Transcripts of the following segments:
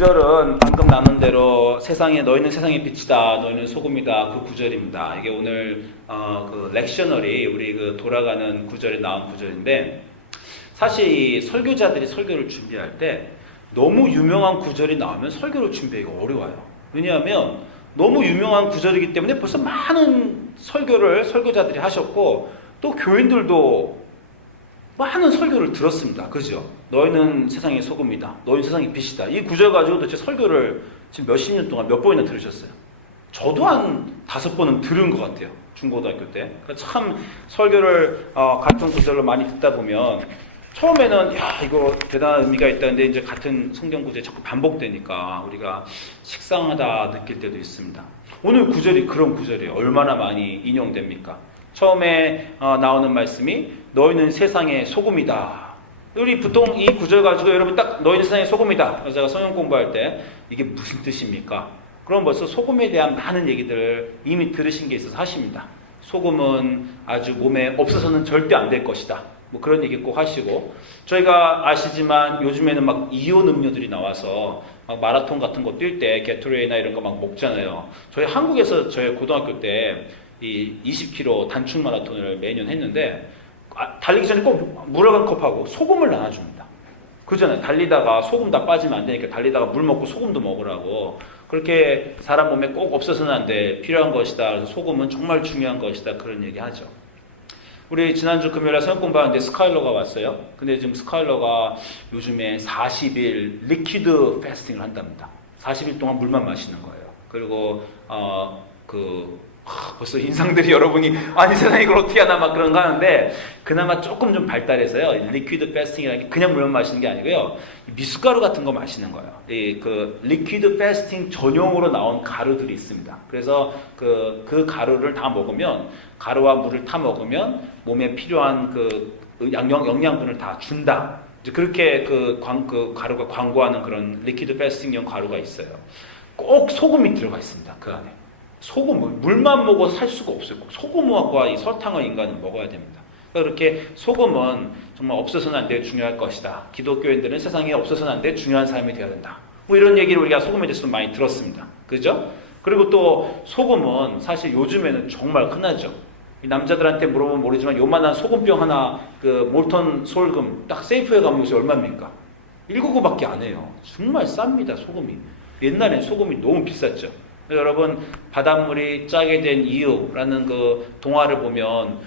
구절은 방금 나눈 대로 너희는 세상의 빛이다, 너희는 소금이다, 그 구절입니다. 이게 오늘 그 렉셔너리 우리 그 돌아가는 구절에 나온 구절인데, 사실 이 설교자들이 설교를 준비할 때 너무 유명한 구절이 나오면 설교를 준비하기가 어려워요. 왜냐하면 너무 유명한 구절이기 때문에 벌써 많은 설교자들이 하셨고, 또 교인들도 많은 설교를 들었습니다. 그죠? 너희는 세상의 소금이다, 너희는 세상의 빛이다. 이 구절 가지고 도대체 설교를 지금 몇십 년 동안 몇 번이나 들으셨어요? 저도 한 5번은 들은 것 같아요. 중고등학교 때. 그러니까 참 설교를 같은 구절로 많이 듣다 보면 처음에는 이거 대단한 의미가 있다는데, 이제 같은 성경 구절이 자꾸 반복되니까 우리가 식상하다 느낄 때도 있습니다. 오늘 구절이 그런 구절이에요. 얼마나 많이 인용됩니까? 처음에 나오는 말씀이 너희는 세상의 소금이다. 우리 보통 이 구절 가지고 여러분 딱 너희는 세상의 소금이다. 그래서 제가 성경 공부할 때 이게 무슨 뜻입니까? 그럼 벌써 소금에 대한 많은 얘기들을 이미 들으신 게 있어서 하십니다. 소금은 아주 몸에 없어서는 절대 안 될 것이다. 뭐 그런 얘기 꼭 하시고, 저희가 아시지만 요즘에는 막 이온 음료들이 나와서 막 마라톤 같은 거 뛸 때 게토레이나 이런 거 막 먹잖아요. 저희 한국에서 저희 고등학교 때 이 20km 단축 마라톤을 매년 했는데, 달리기 전에 꼭 물 한 컵하고 소금을 나눠줍니다. 그잖아요. 달리다가 소금 다 빠지면 안 되니까 달리다가 물 먹고 소금도 먹으라고. 그렇게 사람 몸에 꼭 없어서는 안 돼, 필요한 것이다. 그래서 소금은 정말 중요한 것이다. 그런 얘기 하죠. 우리 지난주 금요일에 성경 공부하는데 스카일러가 왔어요. 근데 지금 스카일러가 요즘에 40일 리퀴드 패스팅을 한답니다. 40일 동안 물만 마시는 거예요. 그리고 벌써 인상들이 여러분이 아니 세상에 이걸 어떻게 하나 막 그런 거 하는데, 그나마 조금 좀 발달해서요. 리퀴드 패스팅이라는 게 그냥 물만 마시는 게 아니고요. 미숫가루 같은 거 마시는 거예요. 그 리퀴드 패스팅 전용으로 나온 가루들이 있습니다. 그래서 그 가루를 다 먹으면, 가루와 물을 타 먹으면 몸에 필요한 그 영양분을 다 준다. 그렇게 그 가루가 광고하는 그런 리퀴드 패스팅용 가루가 있어요. 꼭 소금이 들어가 있습니다. 그 안에. 소금을 물만 먹어서 살 수가 없어요. 소금과 이 설탕을 인간은 먹어야 됩니다. 그렇게 소금은 정말 없어서는 안 될 중요할 것이다. 기독교인들은 세상에 없어서는 안 될 중요한 삶이 되어야 된다. 뭐 이런 얘기를 우리가 소금에 대해서 많이 들었습니다. 그죠? 그리고 또 소금은 사실 요즘에는 정말 흔하죠. 남자들한테 물어보면 모르지만 요만한 소금병 하나, 그 몰턴 솔금 딱 세이프에 가면 요새 얼마입니까? 199밖에 안 해요. 정말 쌉니다. 소금이. 옛날엔 소금이 너무 비쌌죠. 여러분, 바닷물이 짜게 된 이유라는 그 동화를 보면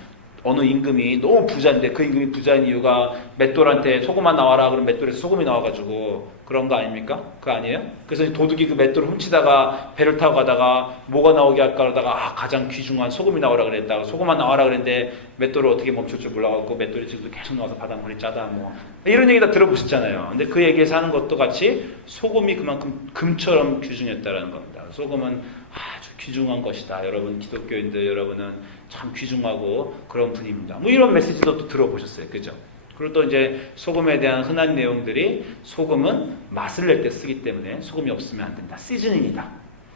어느 임금이 너무 부자인데, 그 임금이 부자인 이유가 맷돌한테 소금만 나와라 그러면 맷돌에서 소금이 나와가지고 그런 거 아닙니까? 그거 아니에요? 그래서 도둑이 그 맷돌을 훔치다가 배를 타고 가다가 뭐가 나오게 할까 그러다가 가장 귀중한 소금이 나오라 그랬다가 소금만 나와라 그랬는데 맷돌을 어떻게 멈출 줄 몰라갖고 맷돌이 지금 계속 나와서 바닷물이 짜다 뭐 이런 얘기 다 들어보셨잖아요. 근데 그 얘기에서 하는 것도 같이 소금이 그만큼 금처럼 귀중했다라는 겁니다. 소금은 아주 귀중한 것이다. 여러분 기독교인들 여러분은 참 귀중하고 그런 분입니다. 뭐 이런 메시지도 또 들어보셨어요. 그죠? 그리고 또 이제 소금에 대한 흔한 내용들이, 소금은 맛을 낼 때 쓰기 때문에 소금이 없으면 안 된다. 시즈닝이다.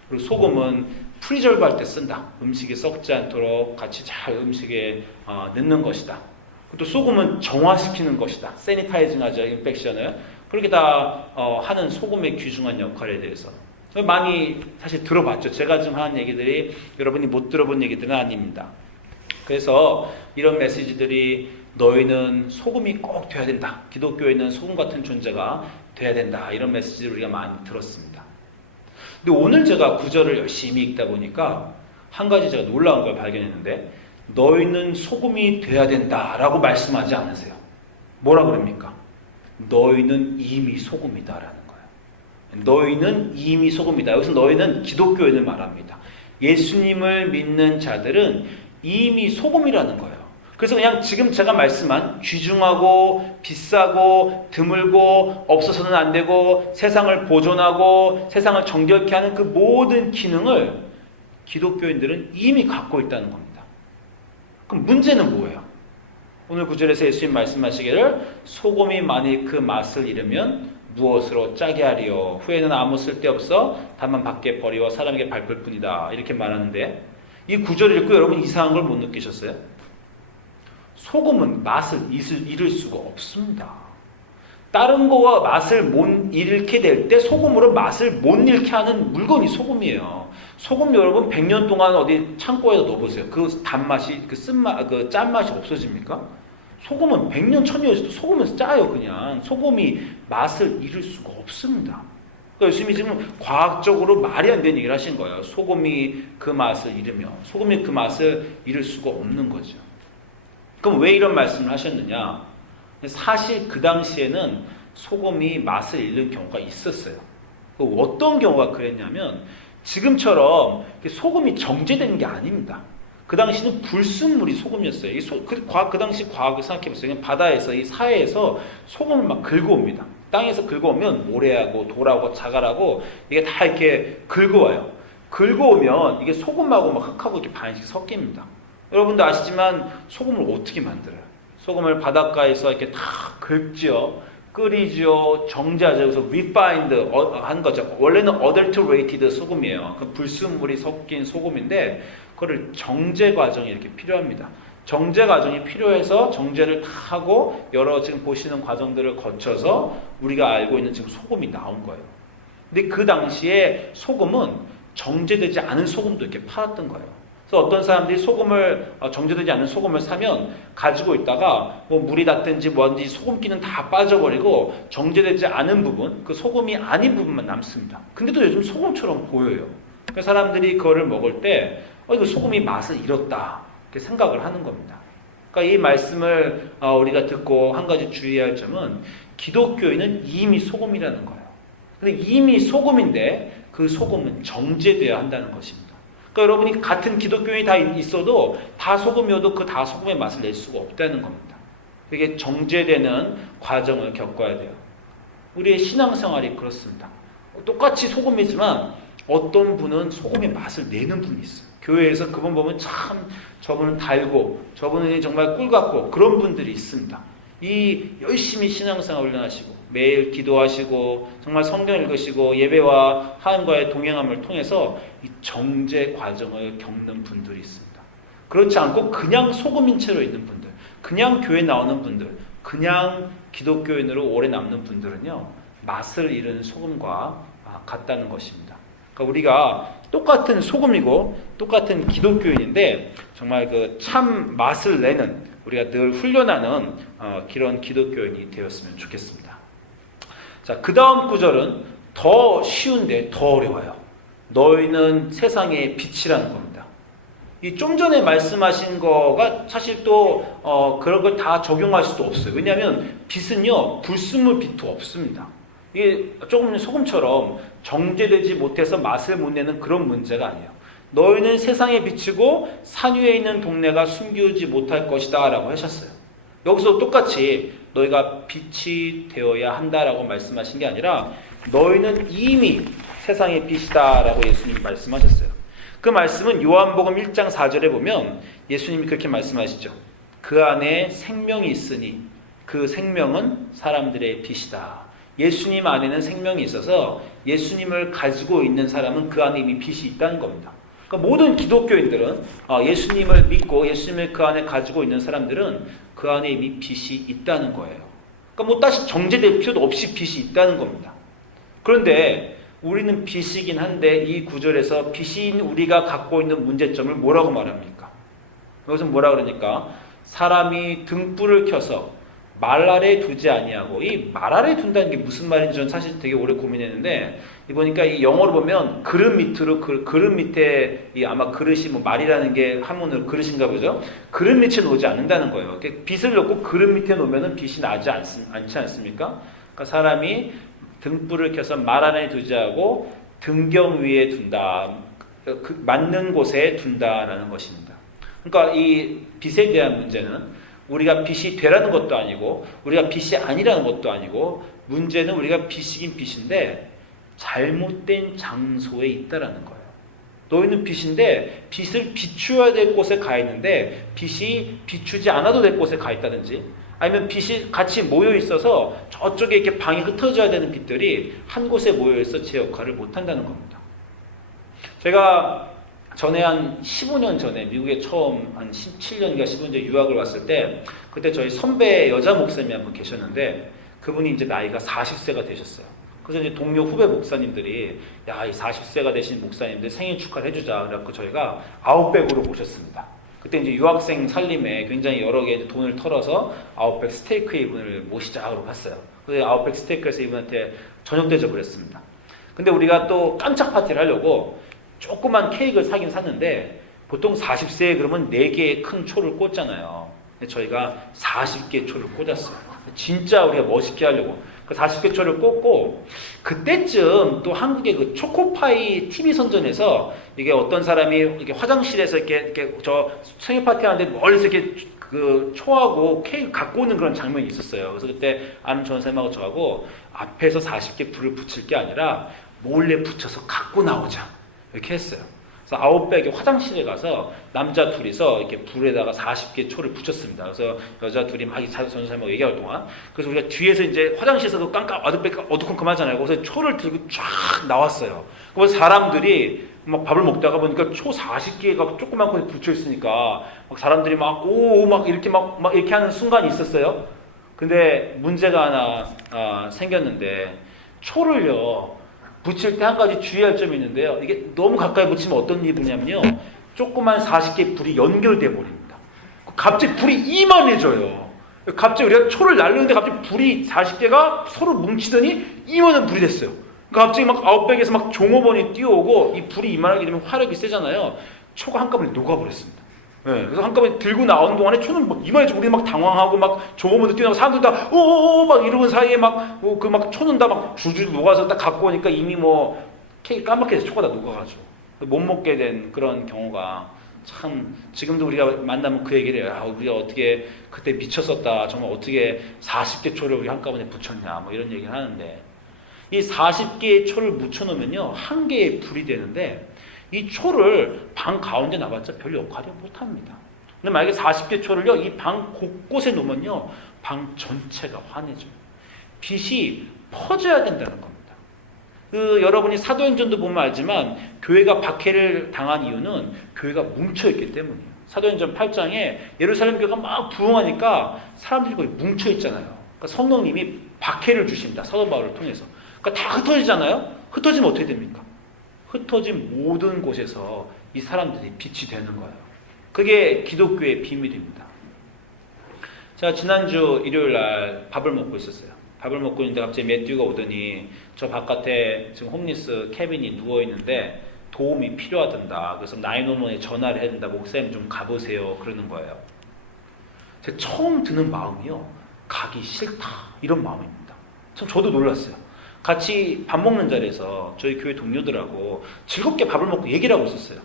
그리고 소금은 프리저브 할 때 쓴다. 음식이 썩지 않도록 같이 잘 음식에 넣는 것이다. 또 소금은 정화시키는 것이다. 세니타이징 하죠. 인펙션을. 그렇게 다 하는 소금의 귀중한 역할에 대해서 많이 사실 들어봤죠. 제가 지금 하는 얘기들이 여러분이 못 들어본 얘기들은 아닙니다. 그래서 이런 메시지들이 너희는 소금이 꼭 돼야 된다. 기독교에는 소금 같은 존재가 돼야 된다. 이런 메시지를 우리가 많이 들었습니다. 근데 오늘 제가 구절을 열심히 읽다 보니까 한 가지 제가 놀라운 걸 발견했는데, 너희는 소금이 돼야 된다라고 말씀하지 않으세요. 뭐라 그럽니까? 너희는 이미 소금이다라는 거예요. 너희는 이미 소금이다. 여기서 너희는 기독교인을 말합니다. 예수님을 믿는 자들은 이미 소금이라는 거예요. 그래서 그냥 지금 제가 말씀한 귀중하고 비싸고 드물고 없어서는 안 되고 세상을 보존하고 세상을 정결케 하는 그 모든 기능을 기독교인들은 이미 갖고 있다는 겁니다. 그럼 문제는 뭐예요? 오늘 구절에서 예수님 말씀하시기를 소금이 만일 그 맛을 잃으면 무엇으로 짜게 하리요? 후에는 아무 쓸데없어 다만 밖에 버리워 사람에게 밟을 뿐이다. 이렇게 말하는데, 이 구절을 읽고 여러분 이상한 걸 못 느끼셨어요? 소금은 맛을 잃을 수가 없습니다. 다른 거와 맛을 못 잃게 될 때 소금으로 맛을 못 잃게 하는 물건이 소금이에요. 소금 여러분 100년 동안 어디 창고에다 넣어보세요. 그 단맛이, 그 쓴맛, 그 짠맛이 없어집니까? 소금은 100년, 1000년에서도 소금은 짜요, 그냥. 소금이 맛을 잃을 수가 없습니다. 그러니까 예수님이 지금 과학적으로 말이 안 되는 얘기를 하신 거예요. 소금이 그 맛을 잃으며, 소금이 그 맛을 잃을 수가 없는 거죠. 그럼 왜 이런 말씀을 하셨느냐? 사실 그 당시에는 소금이 맛을 잃는 경우가 있었어요. 어떤 경우가 그랬냐면 지금처럼 소금이 정제되는 게 아닙니다. 그 당시는 불순물이 소금이었어요. 그 당시 과학을 생각해보세요. 그냥 바다에서, 이 사해에서 소금을 막 긁어옵니다. 땅에서 긁어오면 모래하고 돌하고 자갈하고 이게 다 이렇게 긁어와요. 긁어오면 이게 소금하고 막 흙하고 이렇게 반씩 섞입니다. 여러분도 아시지만 소금을 어떻게 만들어요? 소금을 바닷가에서 이렇게 다 긁죠. 끓이죠. 정제하죠. 그래서 refined 한 거죠. 원래는 adulterated 소금이에요. 그 불순물이 섞인 소금인데 그거를 정제 과정이 이렇게 필요합니다. 정제 과정이 필요해서 정제를 다 하고 여러 지금 보시는 과정들을 거쳐서 우리가 알고 있는 지금 소금이 나온 거예요. 근데 그 당시에 소금은 정제되지 않은 소금도 이렇게 팔았던 거예요. 그래서 어떤 사람들이 정제되지 않은 소금을 사면 가지고 있다가 뭐 물이 닿든지 뭔지 소금기는 다 빠져버리고 정제되지 않은 부분, 그 소금이 아닌 부분만 남습니다. 근데도 요즘 소금처럼 보여요. 그래서 사람들이 그거를 먹을 때 이거 소금이 맛을 잃었다 이렇게 생각을 하는 겁니다. 그러니까 이 말씀을 우리가 듣고 한 가지 주의해야 할 점은 기독교인은 이미 소금이라는 거예요. 근데 이미 소금인데 그 소금은 정제되어야 한다는 것입니다. 그러니까 여러분이 같은 기독교인이 다 있어도 다 소금이어도 그 다 소금의 맛을 낼 수가 없다는 겁니다. 이게 정제되는 과정을 겪어야 돼요. 우리의 신앙생활이 그렇습니다. 똑같이 소금이지만 어떤 분은 소금의 맛을 내는 분이 있어요. 교회에서 그분 보면 참 저분은 달고 저분은 정말 꿀 같고 그런 분들이 있습니다. 이 열심히 신앙생활 훈련하시고 매일 기도하시고 정말 성경 읽으시고 예배와 하나님과의 동행함을 통해서 이 정제 과정을 겪는 분들이 있습니다. 그렇지 않고 그냥 소금인 채로 있는 분들, 그냥 교회 나오는 분들, 그냥 기독교인으로 오래 남는 분들은요 맛을 잃은 소금과 같다는 것입니다. 그러니까 우리가 똑같은 소금이고 똑같은 기독교인인데 정말 그 참 맛을 내는 우리가 늘 훈련하는 그런 기독교인이 되었으면 좋겠습니다. 자, 그 다음 구절은 더 쉬운데 더 어려워요. 너희는 세상의 빛이라는 겁니다. 이 좀 전에 말씀하신 거가 사실 또 그런 걸 다 적용할 수도 없어요. 왜냐하면 빛은요 불순물 빛도 없습니다. 이게 조금 소금처럼 정제되지 못해서 맛을 못 내는 그런 문제가 아니에요. 너희는 세상의 빛이고 산 위에 있는 동네가 숨기지 못할 것이다 라고 하셨어요. 여기서 똑같이 너희가 빛이 되어야 한다라고 말씀하신 게 아니라 너희는 이미 세상의 빛이다 라고 예수님이 말씀하셨어요. 그 말씀은 요한복음 1장 4절에 보면 예수님이 그렇게 말씀하시죠. 그 안에 생명이 있으니 그 생명은 사람들의 빛이다. 예수님 안에는 생명이 있어서 예수님을 가지고 있는 사람은 그 안에 이미 빛이 있다는 겁니다. 그러니까 모든 기독교인들은 예수님을 믿고 예수님을 그 안에 가지고 있는 사람들은 그 안에 이미 빛이 있다는 거예요. 그러니까 뭐 다시 정제될 필요도 없이 빛이 있다는 겁니다. 그런데 우리는 빛이긴 한데 이 구절에서 빛인 우리가 갖고 있는 문제점을 뭐라고 말합니까? 여기서 뭐라 그러니까 사람이 등불을 켜서 말 아래 두지 아니하고 이 말 아래 둔다는 게 무슨 말인지 저는 사실 되게 오래 고민했는데 보니까 이 영어로 보면 그릇 밑으로 그릇 밑에 이 아마 그릇이 뭐 말이라는 게 한문으로 그릇인가 보죠. 그릇 밑에 놓지 않는다는 거예요. 빛을 넣고 그릇 밑에 놓으면 빛이 나지 않지 않습니까? 그러니까 사람이 등불을 켜서 말 안에 두지 않고 등경 위에 둔다. 맞는 곳에 둔다라는 것입니다. 그러니까 이 빛에 대한 문제는 우리가 빛이 되라는 것도 아니고 우리가 빛이 아니라는 것도 아니고 문제는 우리가 빛이긴 빛인데 잘못된 장소에 있다라는 거예요. 너희는 빛인데 빛을 비추어야 될 곳에 가 있는데 빛이 비추지 않아도 될 곳에 가 있다든지 아니면 빛이 같이 모여 있어서 저쪽에 이렇게 방이 흩어져야 되는 빛들이 한 곳에 모여 있어 제 역할을 못 한다는 겁니다. 제가 전에 한 15년 전에 미국에 처음 한 17년인가 15년 전에 유학을 왔을 때 그때 저희 선배 여자 목사님이 한 분 계셨는데 그분이 이제 나이가 40세가 되셨어요. 그래서 이제 동료 후배 목사님들이 야, 이 40세가 되신 목사님들 생일 축하를 해주자. 그래갖고 저희가 아웃백으로 모셨습니다. 그때 이제 유학생 살림에 굉장히 여러 개 돈을 털어서 아웃백 스테이크 이분을 모시자고 갔어요. 그래서 아웃백 스테이크에서 이분한테 저녁 대접을 했습니다. 근데 우리가 또 깜짝 파티를 하려고 조그만 케이크를 사긴 샀는데 보통 40세에 그러면 4개의 큰 초를 꽂잖아요. 근데 저희가 40개 초를 꽂았어요. 진짜 우리가 멋있게 하려고. 그 40개 초를 꽂고 그때쯤 또 한국의 그 초코파이 TV 선전에서 이게 어떤 사람이 이렇게 화장실에서 이렇게 저 생일 파티 하는데 멀리서 이렇게 그 초하고 케이크 갖고 오는 그런 장면이 있었어요. 그래서 그때 아는 전선생님하고 저하고 앞에서 40개 불을 붙일 게 아니라 몰래 붙여서 갖고 나오자 이렇게 했어요. 그래서 아웃백에 화장실에 가서 남자 둘이서 이렇게 불에다가 40개 초를 붙였습니다. 그래서 여자 둘이 막 전선생님하고 얘기할 동안 그래서 우리가 뒤에서 이제 화장실에서 그 깜깜 어두컴컴하잖아요. 그래서 초를 들고 쫙 나왔어요. 그래서 사람들이 막 밥을 먹다가 보니까 초 40개가 조그맣게 붙여 있으니까 막 사람들이 막 이렇게 막 이렇게 하는 순간이 있었어요. 근데 문제가 하나 생겼는데 초를요 붙일 때 한 가지 주의할 점이 있는데요. 이게 너무 가까이 붙이면 어떤 일이 보냐면요. 조그만 40개 불이 연결돼 버립니다. 갑자기 불이 이만해져요. 갑자기 우리가 초를 날르는데 갑자기 불이 40개가 서로 뭉치더니 이만한 불이 됐어요. 갑자기 막 아웃백에서 막 종업원이 뛰어오고 이 불이 이만하게 되면 화력이 세잖아요. 초가 한꺼번에 녹아버렸습니다. 네, 그래서 한꺼번에 들고 나오는 동안에 초는 막 이만해지고 우리 막 당황하고 막 종업원도 뛰어나고 사람들 다 오오오 막 이러는 사이에 막 그 막 초는 다 막 줄줄 녹아서 딱 갖고 오니까 이미 뭐 케이크 까맣게 해서 초가 다 녹아가지고 못 먹게 된 그런 경우가 참 지금도 우리가 만나면 그 얘기를 해요. 아, 우리가 어떻게 그때 미쳤었다. 정말 어떻게 40개 초를 우리 한꺼번에 붙였냐 뭐 이런 얘기를 하는데 이 40개의 초를 묻혀놓으면요 한 개의 불이 되는데 이 초를 방 가운데 놔봤자 별 역할이 못합니다. 근데 만약에 40개 초를요 이 방 곳곳에 놓으면요 방 전체가 환해져요. 빛이 퍼져야 된다는 겁니다. 여러분이 사도행전도 보면 알지만 교회가 박해를 당한 이유는 교회가 뭉쳐있기 때문이에요. 사도행전 8장에 예루살렘 교회가 막 부흥하니까 사람들이 거의 뭉쳐있잖아요. 그러니까 성령님이 박해를 주십니다. 사도 바울을 통해서. 그러니까 다 흩어지잖아요. 흩어지면 어떻게 됩니까? 흩어진 모든 곳에서 이 사람들이 빛이 되는 거예요. 그게 기독교의 비밀입니다. 제가 지난주 일요일 날 밥을 먹고 있었어요. 밥을 먹고 있는데 갑자기 매튜가 오더니 저 바깥에 지금 홈리스 케빈이 누워있는데 도움이 필요하단다. 그래서 911에 전화를 해야 된다. 목사님 좀 가보세요. 그러는 거예요. 제가 처음 드는 마음이요. 가기 싫다. 이런 마음입니다. 참 저도 놀랐어요. 같이 밥 먹는 자리에서 저희 교회 동료들하고 즐겁게 밥을 먹고 얘기를 하고 있었어요.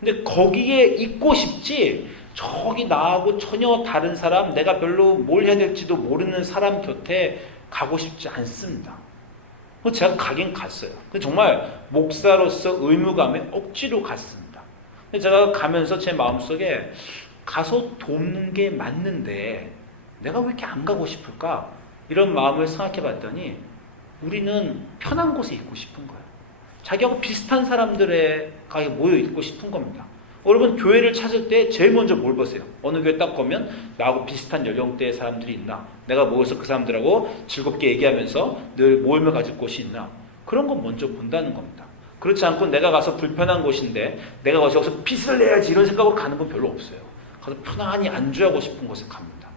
근데 거기에 있고 싶지 저기 나하고 전혀 다른 사람 내가 별로 뭘 해야 될지도 모르는 사람 곁에 가고 싶지 않습니다. 제가 가긴 갔어요. 근데 정말 목사로서 의무감에 억지로 갔습니다. 근데 제가 가면서 제 마음속에 가서 돕는 게 맞는데 내가 왜 이렇게 안 가고 싶을까? 이런 마음을 생각해 봤더니 우리는 편한 곳에 있고 싶은 거예요. 자기하고 비슷한 사람들에 모여 있고 싶은 겁니다. 여러분 교회를 찾을 때 제일 먼저 뭘 보세요? 어느 교회 딱 가면 나하고 비슷한 연령대의 사람들이 있나? 내가 모여서 그 사람들하고 즐겁게 얘기하면서 늘 모임을 가질 곳이 있나? 그런 건 먼저 본다는 겁니다. 그렇지 않고 내가 가서 불편한 곳인데 내가 가서 빚을 내야지 이런 생각으로 가는 건 별로 없어요. 가서 편안히 안주하고 싶은 곳에 갑니다.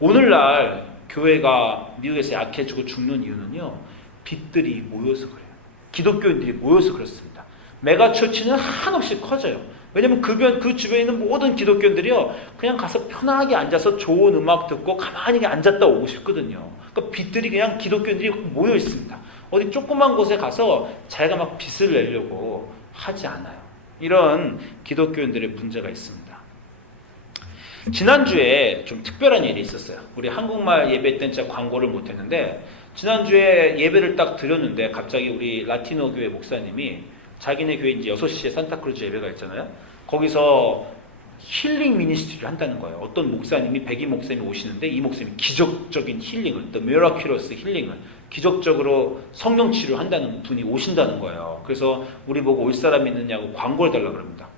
오늘날 교회가 미국에서 약해지고 죽는 이유는요. 빚들이 모여서 그래요. 기독교인들이 모여서 그렇습니다. 메가처치는 한없이 커져요. 왜냐하면 그 주변에 있는 모든 기독교인들이요. 그냥 가서 편하게 앉아서 좋은 음악 듣고 가만히 앉았다 오고 싶거든요. 그러니까 빚들이 그냥 기독교인들이 모여 있습니다. 어디 조그만 곳에 가서 자기가 막 빚을 내려고 하지 않아요. 이런 기독교인들의 문제가 있습니다. 지난주에 좀 특별한 일이 있었어요. 우리 한국말 예배 때는 제가 광고를 못했는데 지난주에 예배를 딱 드렸는데 갑자기 우리 라티노 교회 목사님이 자기네 교회 이제 6시에 산타크루즈 예배가 있잖아요. 거기서 힐링 미니스트리를 한다는 거예요. 어떤 목사님이 백인 목사님이 오시는데 이 목사님이 기적적인 힐링을, The Miraculous 힐링을 기적적으로 성령 치료를 한다는 분이 오신다는 거예요. 그래서 우리 보고 올 사람 있느냐고 광고를 달라고 그럽니다.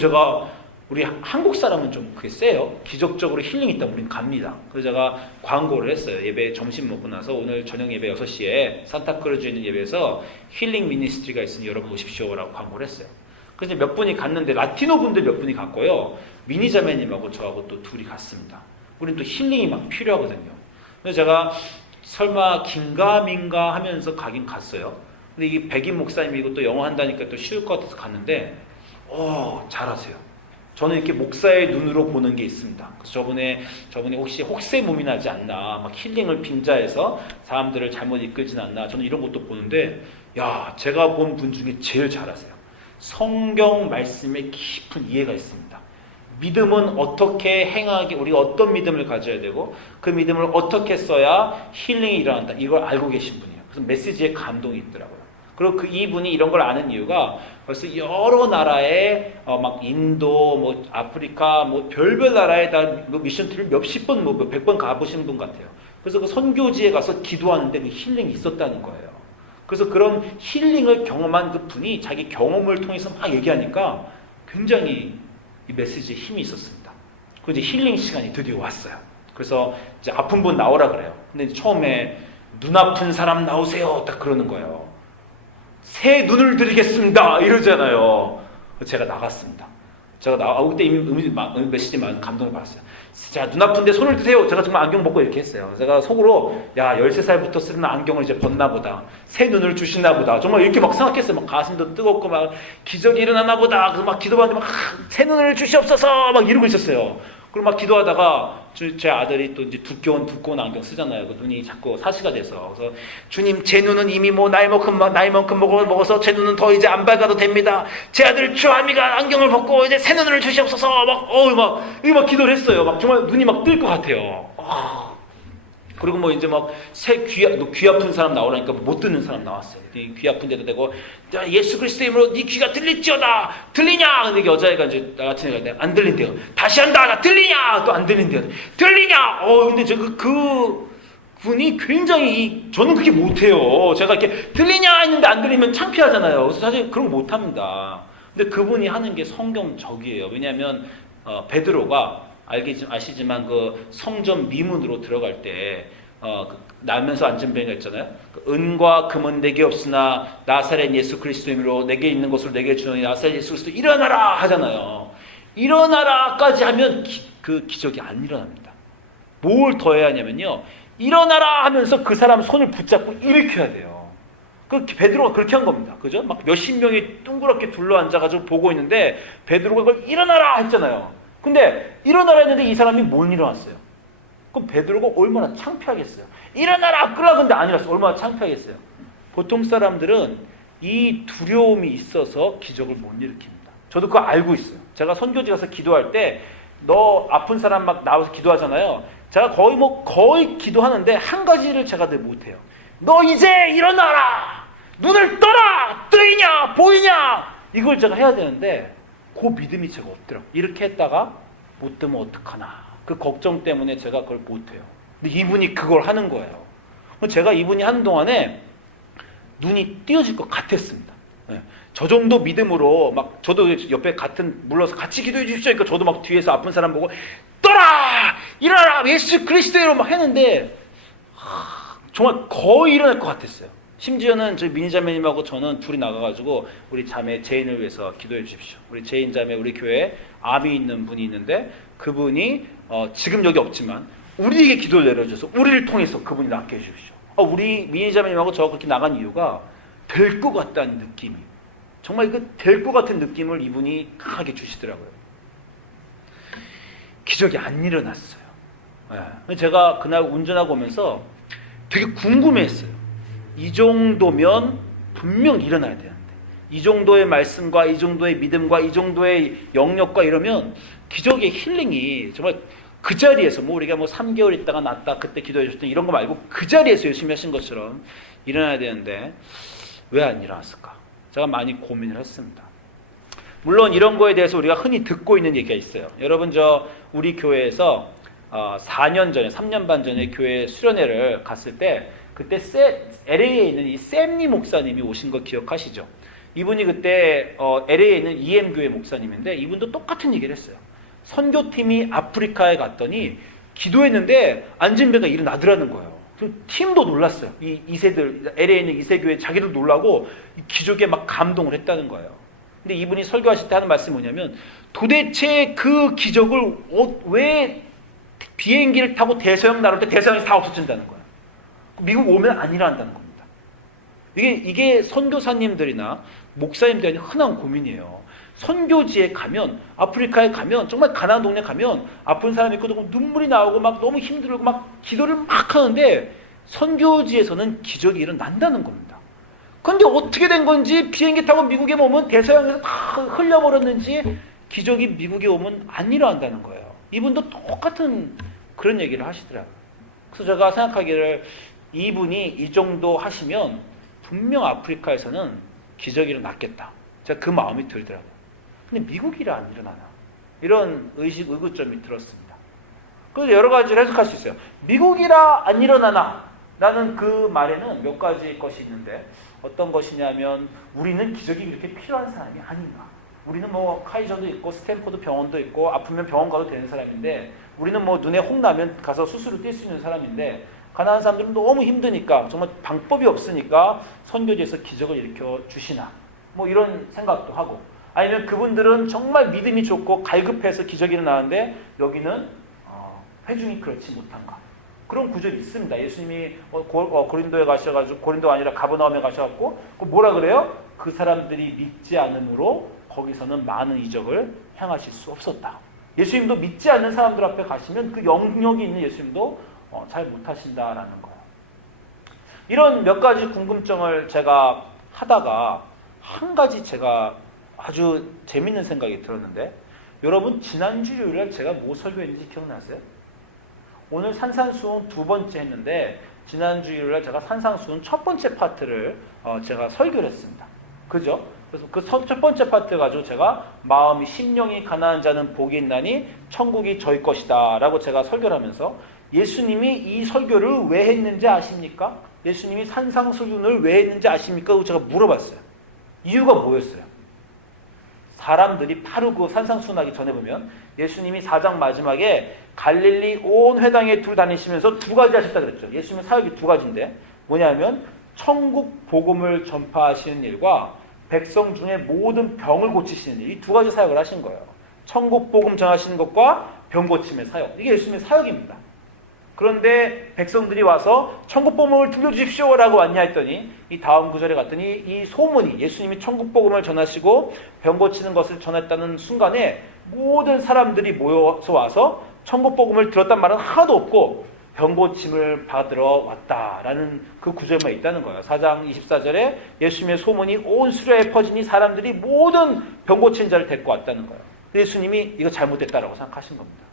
제가 우리 한국 사람은 좀 그게 세요. 기적적으로 힐링이 있다면 우린 갑니다. 그래서 제가 광고를 했어요. 예배 점심 먹고 나서 오늘 저녁 예배 6시에 산타크루즈에 있는 예배에서 힐링 미니스트리가 있으니 여러분 오십시오라고 광고를 했어요. 그래서 몇 분이 갔는데 라티노 분들 몇 분이 갔고요. 미니자매님하고 저하고 또 둘이 갔습니다. 우린 또 힐링이 막 필요하거든요. 그래서 제가 설마 긴가민가 하면서 가긴 갔어요. 근데 이게 백인 목사님이고 또 영어 한다니까 또 쉬울 것 같아서 갔는데 잘하세요. 저는 이렇게 목사의 눈으로 보는 게 있습니다. 그래서 저번에 혹시 혹세 몸이 나지 않나, 막 힐링을 빙자해서 사람들을 잘못 이끌진 않나, 저는 이런 것도 보는데, 야, 제가 본 분 중에 제일 잘하세요. 성경 말씀에 깊은 이해가 있습니다. 믿음은 어떻게 행하기, 우리가 어떤 믿음을 가져야 되고, 그 믿음을 어떻게 써야 힐링이 일어난다. 이걸 알고 계신 분이에요. 그래서 메시지에 감동이 있더라고요. 그리고 이분이 이런 걸 아는 이유가 벌써 여러 나라에 막 인도, 뭐 아프리카, 뭐 별별 나라에 다 미션 트립 몇십 번, 뭐 몇백 번 가보신 분 같아요. 그래서 그 선교지에 가서 기도하는데 그 힐링이 있었다는 거예요. 그래서 그런 힐링을 경험한 그 분이 자기 경험을 통해서 막 얘기하니까 굉장히 이 메시지에 힘이 있었습니다. 그리고 이제 힐링 시간이 드디어 왔어요. 그래서 이제 아픈 분 나오라 그래요. 근데 처음에 눈 아픈 사람 나오세요. 딱 그러는 거예요. 새 눈을 드리겠습니다. 이러잖아요. 제가 나갔습니다. 제가 그때 이미 메시지만 감동을 받았어요. 자, 눈 아픈데 손을 드세요. 제가 정말 안경 벗고 이렇게 했어요. 제가 속으로, 야, 13살부터 쓰는 안경을 이제 벗나 보다. 새 눈을 주시나 보다. 정말 이렇게 막 생각했어요. 막 가슴도 뜨겁고 막 기적이 일어나나 보다. 그래서 막 기도하는데 막 새 눈을 주시옵소서. 막 이러고 있었어요. 그리고 막 기도하다가 제 아들이 또 이제 두꺼운 안경 쓰잖아요. 그 눈이 자꾸 사시가 돼서. 그래서 주님, 제 눈은 이미 뭐 나이만큼 먹어서 제 눈은 더 이제 안 밝아도 됩니다. 제 아들 주아미가 안경을 벗고 이제 새 눈을 주시옵소서. 이거 막 기도를 했어요. 막 정말 눈이 막 뜰 것 같아요. 그리고 뭐 이제 막 귀 아픈 사람 나오라니까 못 듣는 사람 나왔어요. 귀 아픈 데도 되고, 예수 그리스도의 이름으로 네 귀가 들릴지어다. 들리냐? 근데 여자애가 이제 나 같은 애가 안 들린대요. 다시 한다. 나 들리냐? 또 안 들린대요. 들리냐? 근데 그 분이 굉장히, 저는 그렇게 못해요. 제가 이렇게 들리냐 했는데 안 들리면 창피하잖아요. 그래서 사실 그런 거 못합니다. 근데 그분이 하는 게 성경적이에요. 왜냐하면 베드로가 아시지만 그 성전 미문으로 들어갈 때 나면서 안전뱅이가 있잖아요. 은과 금은 내게 없으나 나사렛 예수 그리스도 이름으로 내게 있는 것으로 내게 주노니 나사렛 예수 그리스도 일어나라 하잖아요. 일어나라까지 하면 그 기적이 안 일어납니다. 뭘 더 해야 하냐면요, 일어나라 하면서 그 사람 손을 붙잡고 일으켜야 돼요. 그 베드로가 그렇게 한 겁니다. 그죠? 막 몇십 명이 둥그렇게 둘러 앉아가지고 보고 있는데 베드로가 그걸 일어나라 했잖아요. 근데 일어나라 했는데 이 사람이 못 일어났어요. 그럼 베드로가 얼마나 창피하겠어요. 일어나라 그러라 근데 안 일어났어요. 얼마나 창피하겠어요. 보통 사람들은 이 두려움이 있어서 기적을 못 일으킵니다. 저도 그거 알고 있어요. 제가 선교지 가서 기도할 때 너 아픈 사람 막 나와서 기도하잖아요. 제가 거의 기도하는데 한 가지를 제가 늘 못해요. 너 이제 일어나라. 눈을 떠라. 뜨이냐 보이냐. 이걸 제가 해야 되는데 그 믿음이 제가 없더라고요. 이렇게 했다가 못 뜨면 어떡하나. 그 걱정 때문에 제가 그걸 못해요. 근데 이분이 그걸 하는 거예요. 제가 이분이 하는 동안에 눈이 띄어질 것 같았습니다. 저 정도 믿음으로 막 저도 옆에 물러서 같이 기도해 주십시오. 그러니까 저도 막 뒤에서 아픈 사람 보고 떠라! 일어나라! 예수 그리스도로 막 했는데 정말 거의 일어날 것 같았어요. 심지어는 저희 미니자매님하고 저는 둘이 나가가지고 우리 자매 제인을 위해서 기도해 주십시오. 우리 제인 자매 우리 교회에 암이 있는 분이 있는데 그분이 지금 여기 없지만 우리에게 기도를 내려줘서 우리를 통해서 그분이 낫게 해주십시오. 우리 미니자매님하고 저 그렇게 나간 이유가 될 것 같다는 느낌이, 정말 이거 될 것 같은 느낌을 이분이 강하게 주시더라고요. 기적이 안 일어났어요. 제가 그날 운전하고 오면서 되게 궁금해했어요. 이 정도면 분명 일어나야 되는데, 이 정도의 말씀과 이 정도의 믿음과 이 정도의 영역과 이러면 기적의 힐링이 정말 그 자리에서 우리가 3개월 있다가 낫다 그때 기도해 주셨던 이런 거 말고 그 자리에서 열심히 하신 것처럼 일어나야 되는데 왜 안 일어났을까? 제가 많이 고민을 했습니다. 물론 이런 거에 대해서 우리가 흔히 듣고 있는 얘기가 있어요. 여러분 우리 교회에서 4년 전에 3년 반 전에 교회 수련회를 갔을 때 그때 LA에 있는 이 샘리 목사님이 오신 거 기억하시죠? 이분이 그때 LA에 있는 EM교회 목사님인데 이분도 똑같은 얘기를 했어요. 선교팀이 아프리카에 갔더니 기도했는데 안진뱅이가 일어나더라는 거예요. 팀도 놀랐어요. 이 2세들, LA에 있는 2세 교회 자기도 놀라고 기적에 막 감동을 했다는 거예요. 근데 이분이 설교하실 때 하는 말씀이 뭐냐면 도대체 그 기적을 왜 비행기를 타고 대서양 나올 때 대서양이 다 없어진다는 거예요. 미국 오면 안 일어난다는 겁니다. 이게 선교사님들이나 목사님들이 흔한 고민이에요. 선교지에 가면, 아프리카에 가면, 정말 가난한 동네 가면 아픈 사람이 있고 눈물이 나오고 막 너무 힘들고 막 기도를 막 하는데 선교지에서는 기적이 일어난다는 겁니다. 그런데 어떻게 된 건지 비행기 타고 미국에 오면 대서양에서 다 흘려버렸는지 기적이 미국에 오면 안 일어난다는 거예요. 이분도 똑같은 그런 얘기를 하시더라고요. 그래서 제가 생각하기를 이분이 이 정도 하시면 분명 아프리카에서는 기적이 일어났겠다. 제가 그 마음이 들더라고요. 근데 미국이라 안 일어나나? 이런 의구점이 들었습니다. 그래서 여러 가지를 해석할 수 있어요. 미국이라 안 일어나나? 라는 그 말에는 몇 가지 것이 있는데 어떤 것이냐면 우리는 기적이 그렇게 필요한 사람이 아닌가? 우리는 뭐 카이저도 있고 스탠포드 병원도 있고 아프면 병원 가도 되는 사람인데 우리는 뭐 눈에 홍 나면 가서 수술을 뛸 수 있는 사람인데 가난한 사람들은 너무 힘드니까 정말 방법이 없으니까 선교지에서 기적을 일으켜 주시나? 뭐 이런 생각도 하고 아니면 그분들은 정말 믿음이 좋고 갈급해서 기적이 일어나는데 여기는 회중이 그렇지 못한가? 그런 구절이 있습니다. 예수님이 고린도에 가셔가지고 고린도가 아니라 가버나움에 가셔갖고 뭐라 그래요? 그 사람들이 믿지 않음으로 거기서는 많은 이적을 행하실 수 없었다. 예수님도 믿지 않는 사람들 앞에 가시면 그 영역이 있는 예수님도 잘 못하신다라는 거예요. 이런 몇 가지 궁금증을 제가 하다가 한 가지 제가 아주 재밌는 생각이 들었는데 여러분 지난주 일요일에 제가 뭐 설교했는지 기억나세요? 오늘 산상수훈 두 번째 했는데 지난주 일요일에 제가 산상수훈 첫 번째 파트를 제가 설교를 했습니다. 그죠? 그래서 그 첫 번째 파트 가지고 제가 마음이 심령이 가난한 자는 복이 있나니 천국이 저희 것이다 라고 제가 설교를 하면서 예수님이 이 설교를 왜 했는지 아십니까? 예수님이 산상수훈을 왜 했는지 아십니까? 제가 물어봤어요. 이유가 뭐였어요? 사람들이 바로 그 산상수훈하기 전에 보면 예수님이 4장 마지막에 갈릴리 온 회당에 두루 다니시면서 두 가지 하셨다 그랬죠. 예수님의 사역이 두 가지인데 뭐냐면 천국 복음을 전파하시는 일과 백성 중에 모든 병을 고치시는 일, 이 두 가지 사역을 하신 거예요. 천국 복음 전하시는 것과 병 고침의 사역, 이게 예수님의 사역입니다. 그런데 백성들이 와서 천국 복음을 들려주십시오 라고 왔냐 했더니 이 다음 구절에 갔더니 이 소문이 예수님이 천국 복음을 전하시고 병 고치는 것을 전했다는 순간에 모든 사람들이 모여서 와서 천국 복음을 들었단 말은 하나도 없고 병 고침을 받으러 왔다라는 그 구절만 있다는 거예요. 4장 24절에 예수님의 소문이 온 수려에 퍼지니 사람들이 모든 병 고친 자를 데리고 왔다는 거예요. 예수님이 이거 잘못됐다라고 생각하신 겁니다.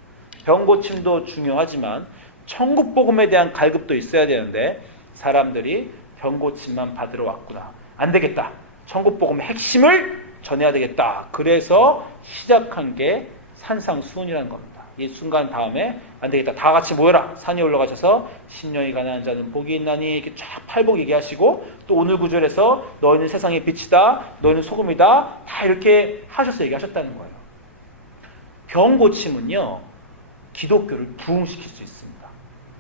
병 고침도 중요하지만 천국 복음에 대한 갈급도 있어야 되는데 사람들이 병 고침만 받으러 왔구나. 안 되겠다. 천국 복음의 핵심을 전해야 되겠다. 그래서 시작한 게 산상수훈이라는 겁니다. 이 순간 다음에 안 되겠다. 다 같이 모여라. 산에 올라가셔서 심령이 가난한 자는 복이 있나니 이렇게 쫙 팔복 얘기하시고 또 오늘 구절에서 너희는 세상의 빛이다. 너희는 소금이다. 다 이렇게 하셔서 얘기하셨다는 거예요. 병 고침은요. 기독교를 부흥시킬 수 있습니다.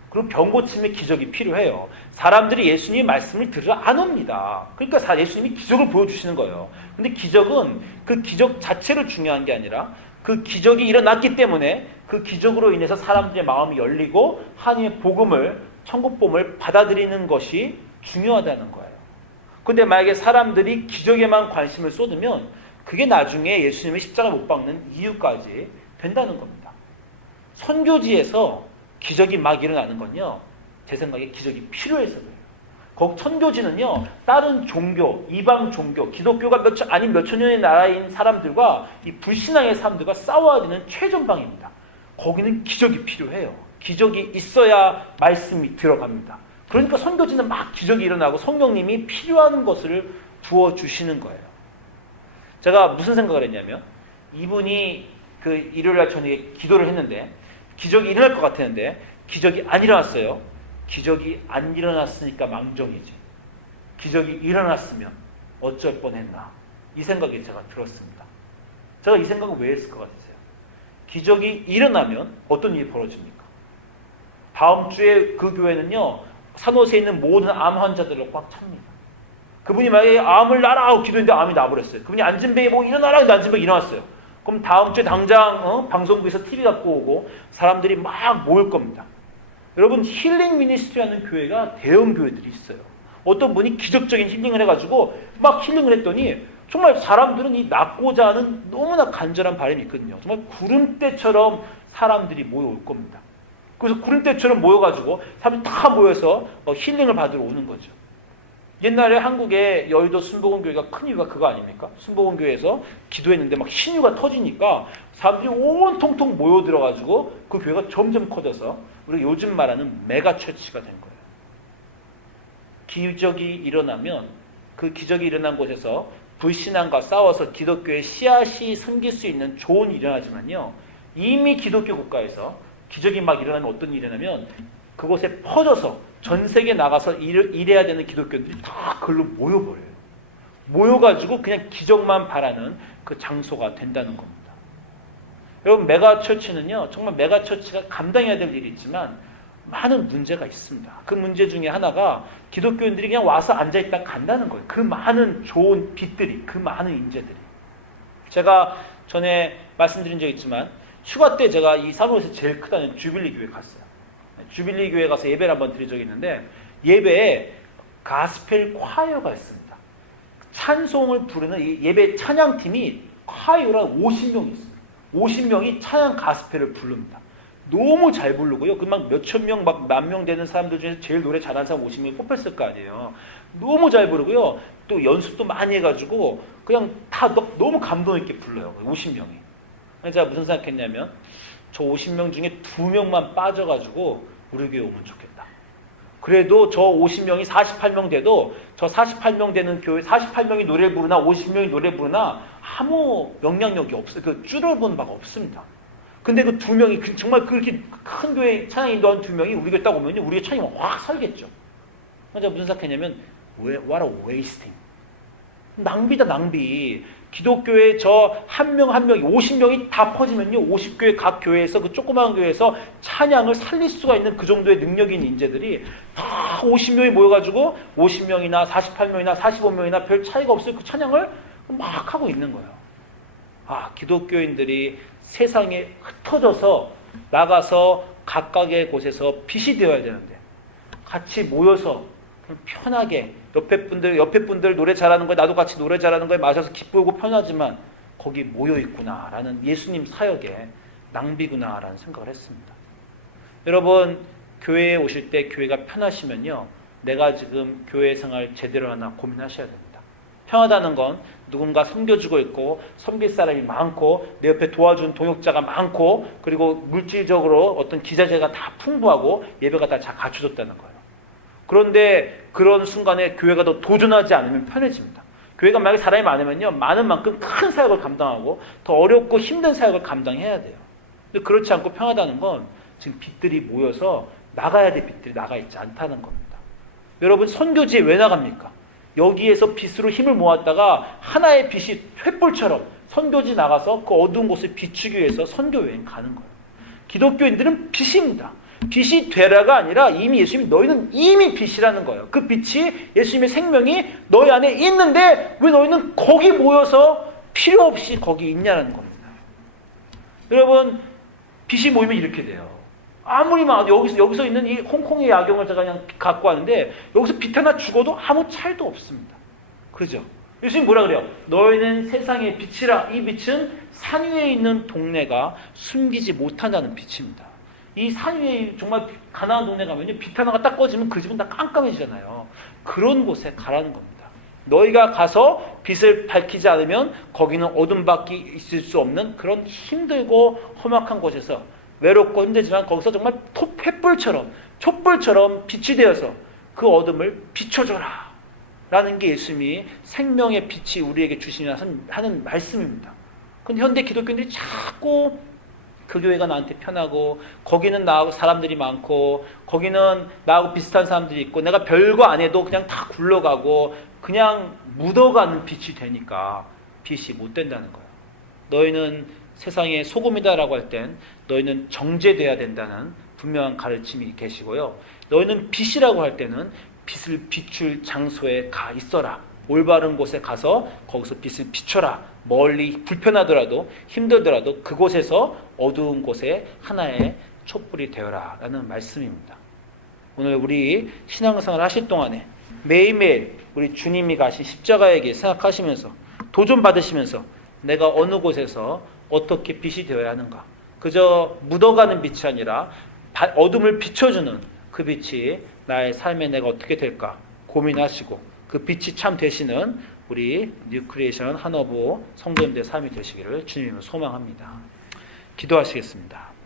그리고 병 고침의 기적이 필요해요. 사람들이 예수님의 말씀을 들으러 안 옵니다. 그러니까 예수님이 기적을 보여주시는 거예요. 근데 기적은 그 기적 자체로 중요한 게 아니라 그 기적이 일어났기 때문에 그 기적으로 인해서 사람들의 마음이 열리고 하나님의 복음을, 천국 복음을 받아들이는 것이 중요하다는 거예요. 근데 만약에 사람들이 기적에만 관심을 쏟으면 그게 나중에 예수님의 십자가 못 박는 이유까지 된다는 겁니다. 선교지에서 기적이 막 일어나는 건요, 제 생각에 기적이 필요해서 그래요. 거기 선교지는요, 다른 종교, 이방 종교, 기독교가 아닌 몇 천 년의 나라인 사람들과 이 불신앙의 사람들과 싸워야 되는 최전방입니다. 거기는 기적이 필요해요. 기적이 있어야 말씀이 들어갑니다. 그러니까 선교지는 막 기적이 일어나고 성령님이 필요한 것을 부어주시는 거예요. 제가 무슨 생각을 했냐면, 이분이 그 일요일날 저녁에 기도를 했는데, 기적이 일어날 것 같았는데, 기적이 안 일어났어요. 기적이 안 일어났으니까 망정이지. 기적이 일어났으면 어쩔 뻔했나. 이 생각이 제가 들었습니다. 제가 이 생각을 왜 했을 것 같으세요? 기적이 일어나면 어떤 일이 벌어집니까? 다음 주에 그 교회는요, 산호세에 있는 모든 암 환자들로 꽉 찹니다. 그분이 만약에 암을 나라 하고 기도했는데 암이 나버렸어요. 그분이 안진뱅이 보고 일어나라 했는데 안진뱅이 일어났어요. 그럼 다음 주에 당장 방송국에서 TV 갖고 오고 사람들이 막 모일 겁니다. 여러분, 힐링 미니스트리라는 교회가 대형 교회들이 있어요. 어떤 분이 기적적인 힐링을 해가지고 막 힐링을 했더니 정말 사람들은 이 낫고자 하는 너무나 간절한 바람이 있거든요. 정말 구름대처럼 사람들이 모여올 겁니다. 그래서 구름대처럼 모여가지고 사람들이 다 모여서 힐링을 받으러 오는 거죠. 옛날에 한국의 여의도 순복음교회가 큰 이유가 그거 아닙니까? 순복음교회에서 기도했는데 막 신유가 터지니까 사람들이 온통통 모여들어가지고 그 교회가 점점 커져서 우리가 요즘 말하는 메가처치가 된 거예요. 기적이 일어나면 그 기적이 일어난 곳에서 불신앙과 싸워서 기독교의 씨앗이 생길 수 있는 좋은 일이 일어나지만요, 이미 기독교 국가에서 기적이 막 일어나면 어떤 일이 일어나면 그곳에 퍼져서 전 세계에 나가서 일해야 되는 기독교인들이 다 그걸로 모여버려요. 모여가지고 그냥 기적만 바라는 그 장소가 된다는 겁니다. 여러분, 메가처치는요, 정말 메가처치가 감당해야 될 일이 있지만 많은 문제가 있습니다. 그 문제 중에 하나가 기독교인들이 그냥 와서 앉아있다 간다는 거예요. 그 많은 좋은 빛들이, 그 많은 인재들이. 제가 전에 말씀드린 적 있지만 휴가 때 제가 이 산호에서 제일 크다는 주빌리 교회 갔어요. 주빌리 교회 가서 예배를 한번 드린 적이 있는데 예배에 가스펠 콰이어가 있습니다. 찬송을 부르는 이 예배 찬양팀이 콰이어가 50명이 있어요. 50명이 찬양 가스펠을 부릅니다. 너무 잘 부르고요. 그 막 몇천 명, 막 만 명 되는 사람들 중에서 제일 노래 잘하는 사람 50명이 뽑혔을 거 아니에요. 너무 잘 부르고요. 또 연습도 많이 해가지고 그냥 다 너무 감동 있게 불러요. 50명이. 제가 무슨 생각했냐면 저 50명 중에 2명만 빠져가지고 우리 교회 오면 좋겠다. 그래도 저 50명이 48명 돼도 저 48명 되는 교회 48명이 노래를 부르나 50명이 노래 부르나 아무 영향력이 없어요. 그 줄어보는 바가 없습니다. 근데 그 2명이 정말 그렇게 큰 교회 찬양 인도한 2명이 우리 교회 딱 오면 우리 교회 찬양이 확 살겠죠. 제가 무슨 생각했냐면 what a wasting. 낭비다, 낭비. 기독교에 저 한 명 한 명이 50명이 다 퍼지면요, 50교회 각 교회에서 그 조그마한 교회에서 찬양을 살릴 수가 있는 그 정도의 능력이 있는 인재들이 다 50명이 모여가지고 50명이나 48명이나 45명이나 별 차이가 없어요. 그 찬양을 막 하고 있는 거예요. 아, 기독교인들이 세상에 흩어져서 나가서 각각의 곳에서 빛이 되어야 되는데 같이 모여서 편하게 옆에 분들 노래 잘하는 거에 나도 같이 노래 잘하는 거에 마셔서 기쁘고 편하지만 거기 모여 있구나라는 예수님 사역의 낭비구나라는 생각을 했습니다. 여러분, 교회에 오실 때 교회가 편하시면요, 내가 지금 교회 생활 제대로 하나 고민하셔야 됩니다. 편하다는 건 누군가 섬겨주고 있고 섬길 사람이 많고 내 옆에 도와준 동역자가 많고 그리고 물질적으로 어떤 기자재가 다 풍부하고 예배가 다 잘 갖춰졌다는 거예요. 그런데 그런 순간에 교회가 더 도전하지 않으면 편해집니다. 교회가 만약에 사람이 많으면요, 많은 만큼 큰 사역을 감당하고 더 어렵고 힘든 사역을 감당해야 돼요. 근데 그렇지 않고 편하다는 건 지금 빛들이 모여서 나가야 될 빛들이 나가 있지 않다는 겁니다. 여러분, 선교지에 왜 나갑니까? 여기에서 빛으로 힘을 모았다가 하나의 빛이 횃불처럼 선교지 나가서 그 어두운 곳을 비추기 위해서 선교 여행 가는 거예요. 기독교인들은 빛입니다. 빛이 되라가 아니라 이미 예수님이 너희는 이미 빛이라는 거예요. 그 빛이 예수님의 생명이 너희 안에 있는데 왜 너희는 거기 모여서 필요 없이 거기 있냐는 겁니다. 여러분, 빛이 모이면 이렇게 돼요. 아무리 막 여기서 있는 이 홍콩의 야경을 제가 그냥 갖고 왔는데 여기서 빛 하나 죽어도 아무 차이도 없습니다. 그죠? 예수님 뭐라 그래요? 너희는 세상의 빛이라. 이 빛은 산 위에 있는 동네가 숨기지 못한다는 빛입니다. 이 산 위에 정말 가난한 동네 가면요, 빛 하나가 딱 꺼지면 그 집은 다 깜깜해지잖아요. 그런 곳에 가라는 겁니다. 너희가 가서 빛을 밝히지 않으면 거기는 어둠밖에 있을 수 없는 그런 힘들고 험악한 곳에서 외롭고 힘들지만 거기서 정말 촛불처럼 빛이 되어서 그 어둠을 비춰줘라 라는 게 예수님이 생명의 빛이 우리에게 주시냐 하는 말씀입니다. 근데 현대 기독교인들이 자꾸 그 교회가 나한테 편하고 거기는 나하고 사람들이 많고 거기는 나하고 비슷한 사람들이 있고 내가 별거 안 해도 그냥 다 굴러가고 그냥 묻어가는 빛이 되니까 빛이 못 된다는 거예요. 너희는 세상의 소금이다라고 할 땐 너희는 정죄돼야 된다는 분명한 가르침이 계시고요. 너희는 빛이라고 할 때는 빛을 비출 장소에 가 있어라. 올바른 곳에 가서 거기서 빛을 비춰라. 멀리 불편하더라도 힘들더라도 그곳에서 어두운 곳에 하나의 촛불이 되어라 라는 말씀입니다. 오늘 우리 신앙생활 하실 동안에 매일매일 우리 주님이 가신 십자가의 길 생각하시면서 도전 받으시면서 내가 어느 곳에서 어떻게 빛이 되어야 하는가. 그저 묻어가는 빛이 아니라 어둠을 비춰주는 그 빛이 나의 삶에 내가 어떻게 될까 고민하시고 그 빛이 참 되시는 우리 뉴크리에이션 한어부 성도님들의 삶이 되시기를 주님으로 소망합니다. 기도하시겠습니다.